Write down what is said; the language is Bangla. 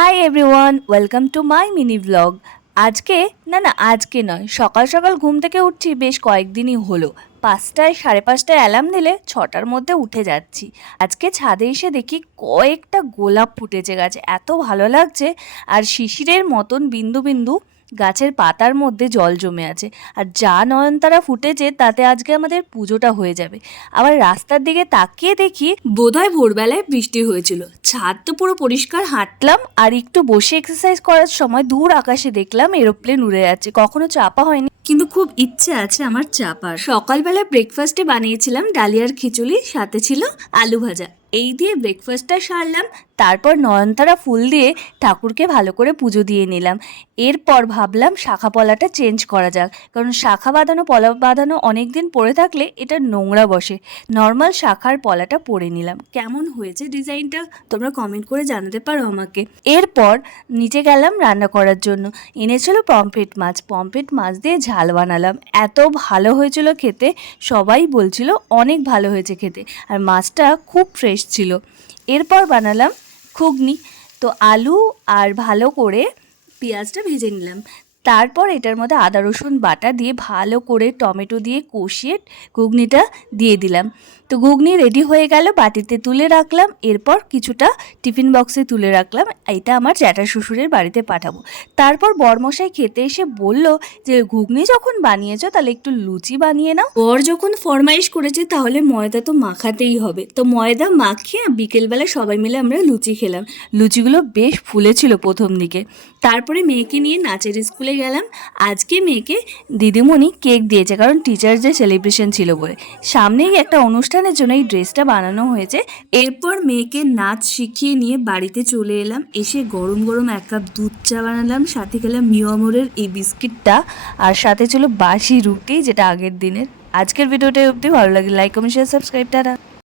Hi everyone welcome to my mini blog আজকে, না না, আজকে নয়, সকাল সকাল ঘুম থেকে উঠছি, বেশ কয়েকদিনই হলো। পাঁচটায়, সাড়ে পাঁচটায় অ্যালার্ম দিলে ছটার মধ্যে উঠে যাচ্ছি। আজকে ছাদে এসে দেখি কয়েকটা গোলাপ ফুটেছে গাছে, এত ভালো লাগছে। আর শিশিরের মতন বিন্দু বিন্দু গাছের পাতার মধ্যে জল জমে আছে। আর যা নয়নতারা ফুটেছে, তাতে আজকে আমাদের পুজোটা হয়ে যাবে। আবার রাস্তার দিকে তাকিয়ে দেখি বোধহয় ভোরবেলায় বৃষ্টি হয়েছিল। ছাদ তো পুরো পরিষ্কার, হাঁটলাম আর একটু বসে এক্সারসাইজ করার সময় দূর আকাশে দেখলাম এরোপ্লেন উড়ে যাচ্ছে। কখনো চাপা হয়নি, কিন্তু খুব ইচ্ছে আছে আমার চাপার। সকালবেলা ব্রেকফাস্টে বানিয়েছিলাম ডালিয়ার খিচুড়ি, সাথে ছিল আলু ভাজা। এই দিয়ে ব্রেকফাস্টটা সারলাম, তারপর নয়নতারা ফুল দিয়ে ঠাকুরকে ভালো করে পুজো দিয়ে নিলাম। এরপর ভাবলাম শাখা পলাটা চেঞ্জ করা যাক, কারণ শাখা বাঁধানো, পলা বাঁধানো অনেক দিন পরে থাকলে এটা নোংরা বসে। নর্মাল শাখার পলাটা পরে নিলাম। কেমন হয়েছে ডিজাইনটা তোমরা কমেন্ট করে জানাতে পারো আমাকে। এরপর নিচে গেলাম রান্না করার জন্য। এনেছিল পমফ্রেট মাছ। পমফ্রেট মাছ দিয়ে ঝাল বানালাম। এত ভালো হয়েছিল খেতে, সবাই বলছিল অনেক ভালো হয়েছে খেতে। আর মাছটা খুব ফ্রেশ ছিল। এরপর বানালাম ঘুগনি তো আলু আর ভালো করে পেঁয়াজটা ভেজে নিলাম। তারপর এটার মধ্যে আদা রসুন বাটা দিয়ে ভালো করে টমেটো দিয়ে কষিয়ে ঘুগনিটা দিয়ে দিলাম। তো ঘুগনি রেডি হয়ে গেল, বাটিতে তুলে রাখলাম, এরপর কিছুটা টিফিন বক্সে তুলে রাখলাম এটা আমার জ্যাঠা শ্বশুরের বাড়িতে পাঠাবো। তারপর বরমশাই খেতে এসে বলল যে, ঘুগনি যখন বানিয়েছ তাহলে একটু লুচি বানিয়ে নাও। বর যখন ফরমাইশ করেছে তাহলে ময়দা তো মাখাতেই হবে। তো ময়দা মাখিয়ে বিকেলবেলা সবাই মিলে আমরা লুচি খেলাম। লুচিগুলো বেশ ফুলেছিল প্রথম দিকে। তারপরে মেয়েকে নিয়ে নাচের স্কুলে গেলাম। আজকে মেয়েকে দিদিমণি কেক দিয়েছে, কারণ টিচার ডে সেলিব্রেশন ছিল বলে। সামনেই একটা অনুষ্ঠানের জন্য এই ড্রেসটা বানানো হয়েছে। এরপর মেয়েকে নাচ শিখিয়ে নিয়ে বাড়িতে চলে এলাম। এসে গরম গরম এক কাপ দুধ চা বানালাম। সাথে খেলাম মিওয়ামোরের এই বিস্কিটটা। আর সাথে ছিল বাসি রুটি, যেটা আগের দিনের। আজকের ভিডিওটা অবধি ভালো লাগে like comment share subscribe tata.